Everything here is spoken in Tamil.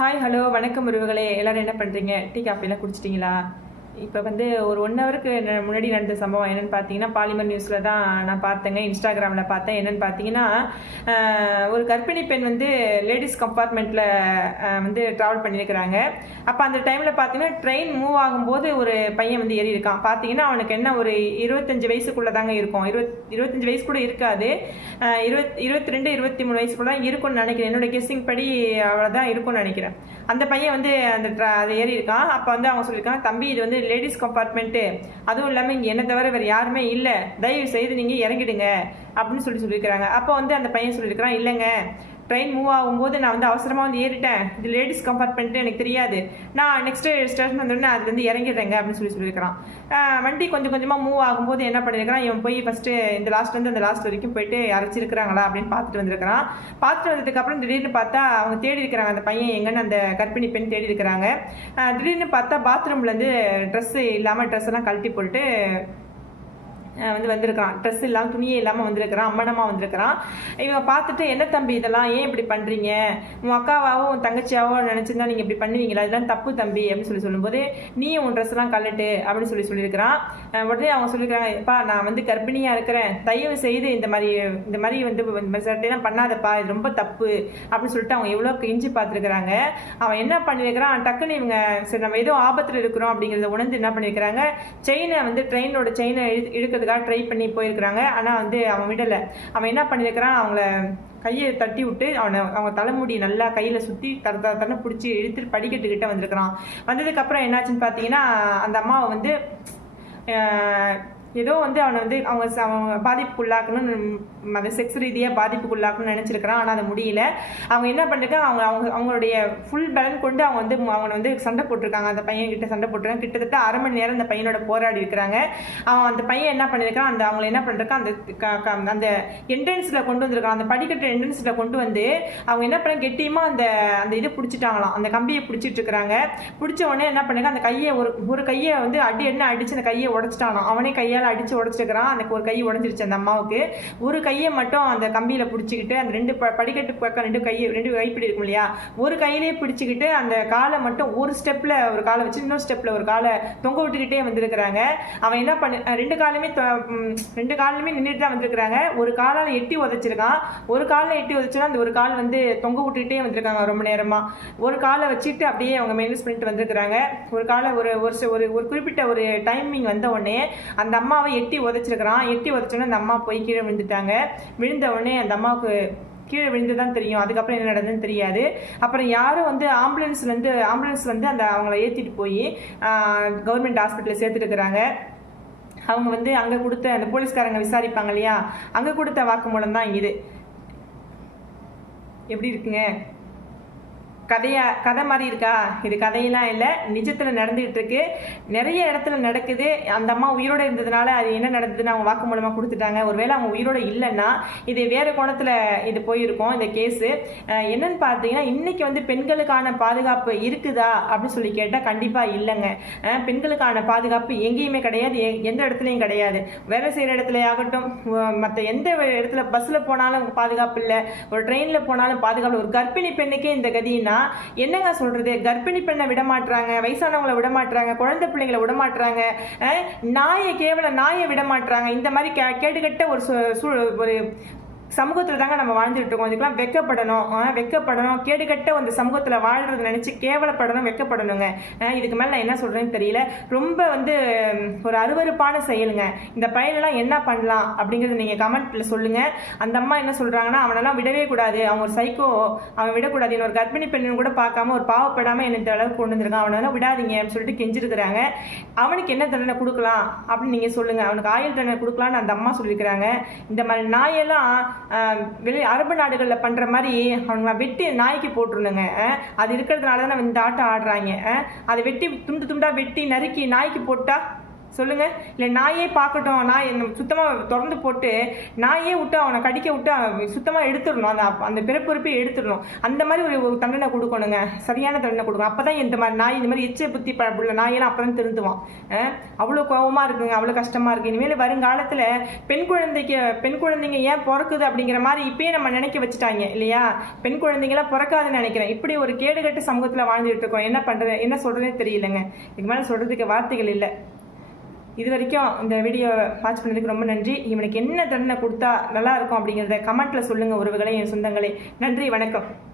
ஹாய் ஹலோ வணக்கம் உறவுகளே. எல்லாரும் என்ன பண்ணுறீங்க டீ காஃபிலாம் குடிச்சிட்டிங்களா? இப்போ வந்து ஒரு ஒன் ஹவருக்கு முன்னாடி நடந்த சம்பவம் என்னன்னு பார்த்தீங்கன்னா பாலிமர் நியூஸில் தான் நான் பார்த்தேங்க. இன்ஸ்டாகிராமில் பார்த்தேன். என்னன்னு பார்த்தீங்கன்னா ஒரு கர்ப்பிணி பெண் வந்து லேடிஸ் கம்பார்ட்மெண்ட்டில் வந்து ட்ராவல் பண்ணியிருக்கிறாங்க அப்போ அந்த டைமில் பார்த்தீங்கன்னா ட்ரெயின் மூவ் ஆகும்போது ஒரு பையன் வந்து ஏறி இருக்கான் பார்த்தீங்கன்னா அவனுக்கு என்ன ஒரு இருபத்தஞ்சு வயசுக்குள்ளே தாங்க இருக்கும். இருபத் இருபத்தஞ்சு வயசு கூட இருக்காது. இருபத் இருபத்தி ரெண்டு இருபத்தி மூணு வயசுக்குள்ள தான் இருக்கும்னு நினைக்கிறேன். என்னோட கெஸ்ஸிங் படி அவ்வளோதான் இருக்கும்னு நினைக்கிறேன். அந்த பையன் வந்து அந்த ட்ரா அது ஏறி இருக்கான் அப்போ வந்து அவங்க சொல்லியிருக்காங்க தம்பி இது வந்து லேடிஸ் கம்பார்ட்மெண்ட்டு அதுவும் இல்லாமல் இங்கே என்ன தவிர வேறு யாருமே இல்லை. தயவு செய்து நீங்கள் இறங்கிடுங்க. அப்படின்னு சொல்லி சொல்லியிருக்கிறாங்க. அப்போ வந்து அந்த பையன் சொல்லியிருக்கிறான் இல்லைங்க. ட்ரெயின் மூவ் ஆகும்போது நான் வந்து அவசரமாக வந்து ஏறிட்டேன். இது லேடிஸ் கம்பார்ட்மெண்ட்டு எனக்கு தெரியாது. நான் நெக்ஸ்ட்டு ஸ்டேஷன் வந்தோடனே அது வந்து இறங்கிடுறேங்க அப்படின்னு சொல்லி சொல்லியிருக்கிறான். வண்டி கொஞ்சம் கொஞ்சமாக மூவ் ஆகும்போது என்ன பண்ணியிருக்கிறான்? இவன் போய் ஃபஸ்ட்டு இந்த லாஸ்ட்லேருந்து வந்து அந்த லாஸ்ட் வரைக்கும் போயிட்டு அரைச்சிருக்கிறாங்களா அப்படின்னு பார்த்துட்டு வந்திருக்கிறான். பார்த்துட்டு வந்ததுக்கப்புறம் திடீர்னு பார்த்தா அவங்க தேடி இருக்கிறாங்க. அந்த பையன் எங்கன்னு அந்த கர்ப்பிணி பெண் தேடி இருக்கிறாங்க. திடீர்னு பார்த்தா பாத்ரூம்லேருந்து ட்ரெஸ்ஸு இல்லாமல் ட்ரெஸ் எல்லாம் கழட்டி போட்டு வந்து வந்திருக்கிறான். ட்ரெஸ் இல்லாமல் துணியே இல்லாமல் வந்திருக்கிறான் அம்மனமாக வந்திருக்கிறான். இவங்க பார்த்துட்டு என்ன தம்பி இதெல்லாம்? ஏன் இப்படி பண்ணுறீங்க உன் அக்காவாவோ உன் தங்கச்சியாவோ நினச்சிருந்தா நீங்கள் இப்படி பண்ணுவீங்களா? இதெல்லாம் தப்பு தம்பி அப்படின்னு சொல்லி சொல்லும்போது நீ உன் ட்ரெஸ் எல்லாம் கழட்டு அப்படின்னு சொல்லி சொல்லியிருக்கிறான். உடனே அவங்க சொல்லியிருக்கிறாங்க எப்பா நான் வந்து கர்ப்பிணியாக இருக்கிறேன். தயவு செய்து இந்த மாதிரி இந்த மாதிரி வந்து இந்த மாதிரி சட்டையெல்லாம் பண்ணாதப்பா. இது ரொம்ப தப்பு அப்படின்னு சொல்லிட்டு அவங்க எவ்வளோ கெஞ்சி பார்த்துருக்குறாங்க. அவன் என்ன பண்ணியிருக்கிறான்? டக்குன்னு இவங்க சரி நம்ம ஏதோ ஆபத்தில் இருக்கிறோம் அப்படிங்கிறத உணர்ந்து என்ன பண்ணியிருக்கிறாங்க? செயினை வந்து ட்ரெயினோட செயினை இழு இழுக்கிறதுக்காக ட்ரை பண்ணி போயிருக்கிறாங்க. ஆனால் வந்து அவன் விடலை. அவன் என்ன பண்ணியிருக்கிறான் அவங்கள கையை தட்டி விட்டு அவனை அவங்க தலைமுடி நல்லா கையில் சுற்றி தர தர தரன்னு பிடிச்சி இழுத்துட்டு படிக்கட்டுக்கிட்ட வந்திருக்கிறான். வந்ததுக்கப்புறம் என்னாச்சுன்னு பார்த்தீங்கன்னா அந்த அம்மாவை வந்து ஏதோ வந்து அவனை வந்து அவங்க ச- அவன் பாதிப்புக்குள்ளாக்கணும்னு அந்த செக்ஸ் ரீதியாக பாதிப்புக்குள்ளாக்கணும்னு நினச்சிருக்கிறான். ஆனால் அது முடியல. அவங்க என்ன பண்ணிருக்காங்க அவங்க அவங்க அவங்களுடைய ஃபுல் பலன் கொண்டு அவங்க வந்து அவனை வந்து சண்டை போட்டிருக்காங்க. அந்த பையன் கிட்ட சண்டை போட்டிருக்காங்க. கிட்டத்தட்ட அரை மணி நேரம் அந்த பையனோட போராடி இருக்கிறாங்க. அவன் அந்த பையன் என்ன பண்ணியிருக்கான் அந்த அவங்களை என்ன பண்ணிருக்கான் அந்த க- க- அந்த என்ட்ரன்ஸில் கொண்டு வந்திருக்கான். அந்த படிக்கட்டு என்ட்ரன்ஸில் கொண்டு வந்து அவங்க என்ன பண்ண கெட்டியமாக அந்த அந்த இதை பிடிச்சிட்டாங்களாம். அந்த கம்பியை பிடிச்சிட்டு இருக்கிறாங்க பிடிச்ச உடனே என்ன பண்ணிருக்கான் அந்த கையை ஒரு ஒரு கையை வந்து அடி என்ன அடிச்சு அந்த கையை உடச்சிட்டானோ அவனே கையை கையால் அடிச்சு உடச்சிருக்கிறான். அந்த ஒரு கை உடஞ்சிருச்சு அந்த அம்மாவுக்கு. ஒரு கையை மட்டும் அந்த கம்பியில் பிடிச்சிக்கிட்டு அந்த ரெண்டு ப- படிக்கட்டு பக்கம் ரெண்டு கையை ரெண்டு கைப்பிடி இருக்கும் இல்லையா? ஒரு கையிலே பிடிச்சிக்கிட்டு அந்த காலை மட்டும் ஒரு ஸ்டெப்பில் ஒரு காலை வச்சு இன்னொரு ஸ்டெப்பில் ஒரு காலை தொங்க விட்டுக்கிட்டே வந்திருக்கிறாங்க. அவன் என்ன பண்ணு ரெண்டு காலுமே ரெண்டு காலுமே நின்றுட்டு தான் வந்திருக்கிறாங்க. ஒரு காலால் எட்டி உதச்சிருக்கான். ஒரு காலில் எட்டி உதைச்சோன்னா அந்த ஒரு கால் வந்து தொங்க விட்டுக்கிட்டே வந்திருக்காங்க ரொம்ப நேரமாக ஒரு காலை வச்சுட்டு அப்படியே அவங்க மெயின்டைன்ஸ் பண்ணிட்டு வந்திருக்கிறாங்க. ஒரு காலை ஒரு ஒரு ஒரு குறிப்பிட்ட ஒரு டைமிங் வந்த உடனே அந்த அம்மா அம்மாவை எட்டி உதச்சிருக்கிறான். எட்டி உதச்சோடனே அந்த அம்மா போய் கீழே விழுந்துட்டாங்க. விழுந்த உடனே அந்த அம்மாவுக்கு கீழே விழுந்து தான் தெரியும். அதுக்கப்புறம் என்ன நடந்ததுன்னு தெரியாது. அப்புறம் யாரும் வந்து ஆம்புலன்ஸ் வந்து ஆம்புலன்ஸ் வந்து அந்த அவங்கள ஏற்றிட்டு போய் கவர்மெண்ட் ஹாஸ்பிட்டலில் சேர்த்துருக்குறாங்க அவங்க வந்து அங்கே கொடுத்த அந்த போலீஸ்காரங்க விசாரிப்பாங்க இல்லையா? அங்கே கொடுத்த வாக்குமூலம் தான் இது. எப்படி இருக்குங்க? கதையா கதை மாதிரி இருக்கா? இது கதையெல்லாம் இல்லை. நிஜத்தில் நடந்துகிட்டு இருக்கு நிறைய இடத்துல நடக்குது. அந்த அம்மா உயிரோட இருந்ததுனால அது என்ன நடந்ததுன்னு அவங்க வாக்குமூலமாக கொடுத்துட்டாங்க. ஒருவேளை அவங்க உயிரோட இல்லைன்னா இது வேறு கோணத்தில் இது போயிருக்கோம் இந்த கேஸு. என்னன்னு பார்த்தீங்கன்னா இன்னைக்கு வந்து பெண்களுக்கான பாதுகாப்பு இருக்குதா அப்படின்னு சொல்லி கேட்டால் கண்டிப்பாக இல்லைங்க. பெண்களுக்கான பாதுகாப்பு எங்கேயுமே கிடையாது. எந்த இடத்துலையும் கிடையாது. வேலை செய்கிற இடத்துல ஆகட்டும் மற்ற எந்த இடத்துல பஸ்ஸில் போனாலும் பாதுகாப்பு இல்லை. ஒரு ட்ரெயினில் போனாலும் பாதுகாப்பு ஒரு கர்ப்பிணி பெண்ணுக்கே இந்த கதின்னா என்னங்க சொல்றது? கர்ப்பிணி பெண்ணை விடமாட்டுறாங்க வயசானவங்களை விடமாட்டுறாங்க குழந்தை பிள்ளைங்களை விடமாட்டுறாங்க நாயை கேவல நாயை விடமாட்டுறாங்க இந்த மாதிரி கே கேடுகட்ட ஒரு சூ- ஒரு சமூகத்தில் தாங்க நம்ம வாழ்ந்துட்டு இருக்கோம் இதுக்கெல்லாம் வெக்கப்படணும். அஹ் வெக்கப்படணும். கேடுகட்ட அந்த சமூகத்தில் வாழ்றது நினச்சி கேவலப்படணும் வெக்கப்படணுங்க. இதுக்கு மேலே நான் என்ன சொல்கிறேன்னு தெரியல. ரொம்ப வந்து ஒரு அருவருப்பான செயலுங்க. இந்த பையனெல்லாம் என்ன பண்ணலாம் அப்படிங்கிறத நீங்கள் கமெண்ட்டில் சொல்லுங்கள் அந்த அம்மா என்ன சொல்கிறாங்கன்னா அவனெல்லாம் விடவே கூடாது. அவன் ஒரு சைக்கோ அவன் விடக்கூடாது. இன்னொரு கர்ப்பிணி பெண்ணு கூட பார்க்காம ஒரு பாவப்படாமல் என்ன இந்த அளவுக்கு கொண்டு வந்திருக்கான். அவனெல்லாம் விடாதீங்க அப்படின்னு சொல்லிட்டு கெஞ்சிருக்கிறாங்க. அவனுக்கு என்ன தண்டனை கொடுக்கலாம் அப்படின்னு நீங்கள் சொல்லுங்கள் அவனுக்கு ஆயுள் தண்டனை கொடுக்கலான்னு அந்த அம்மா சொல்லியிருக்கிறாங்க. இந்த மாதிரி நாயெல்லாம் வெளி அரபு நாடுகளில் பண்ணுற மாதிரி அவங்க வெட்டி நாய்க்கு போட்டுருணுங்க அது இருக்கிறதுனால தான் இந்த ஆட்டம் ஆடுறாங்க. அதை வெட்டி துண்டு துண்டாக வெட்டி நறுக்கி நாய்க்கு போட்டால் சொல்லுங்க. இல்லை நாயே பார்க்கட்டும். நாய் சுத்தமாக திறந்து போட்டு நாயே விட்டு அவனை கடிக்க விட்டு அவன் சுத்தமாக எடுத்துடணும். அந்த அந்த பிறப்புறுப்பை எடுத்துடணும். அந்த மாதிரி ஒரு ஒரு தண்டனை கொடுக்கணுங்க. சரியான தண்டனை கொடுக்கணும். அப்போ தான் இந்த மாதிரி நாய் இந்த மாதிரி எச்ச புத்தி உள்ள நாயெல்லாம் அப்போ தான் திருந்துவான். அவ்வளோ கோவமாக இருக்குங்க. அவ்வளோ கஷ்டமாக இருக்குது இனிமேல் வருங்காலத்தில் பெண் குழந்தைக்கு பெண் குழந்தைங்க ஏன் பிறக்குது அப்படிங்கிற மாதிரி இப்பயே நம்ம நினைக்க வச்சுட்டாங்க. இல்லையா? பெண் குழந்தைங்களாம் பிறக்காதுன்னு நினைக்கிறேன். இப்படி ஒரு கேடுகட்ட சமூகத்தில் வாழ்ந்துட்டு இருக்கோம். என்ன பண்ணுறது என்ன சொல்கிறதே தெரியலங்க. இதுக்கு மேலே சொல்கிறதுக்கு வார்த்தைகள் இல்லை. இது வரைக்கும் இந்த வீடியோ வாட்ச் பண்ணதுக்கு ரொம்ப நன்றி. இவனுக்கு என்ன தண்டனை கொடுத்தா நல்லா இருக்கும் அப்படிங்கிறத கமெண்ட்ல சொல்லுங்க உறவுகளை என் சொந்தங்களே. நன்றி வணக்கம்.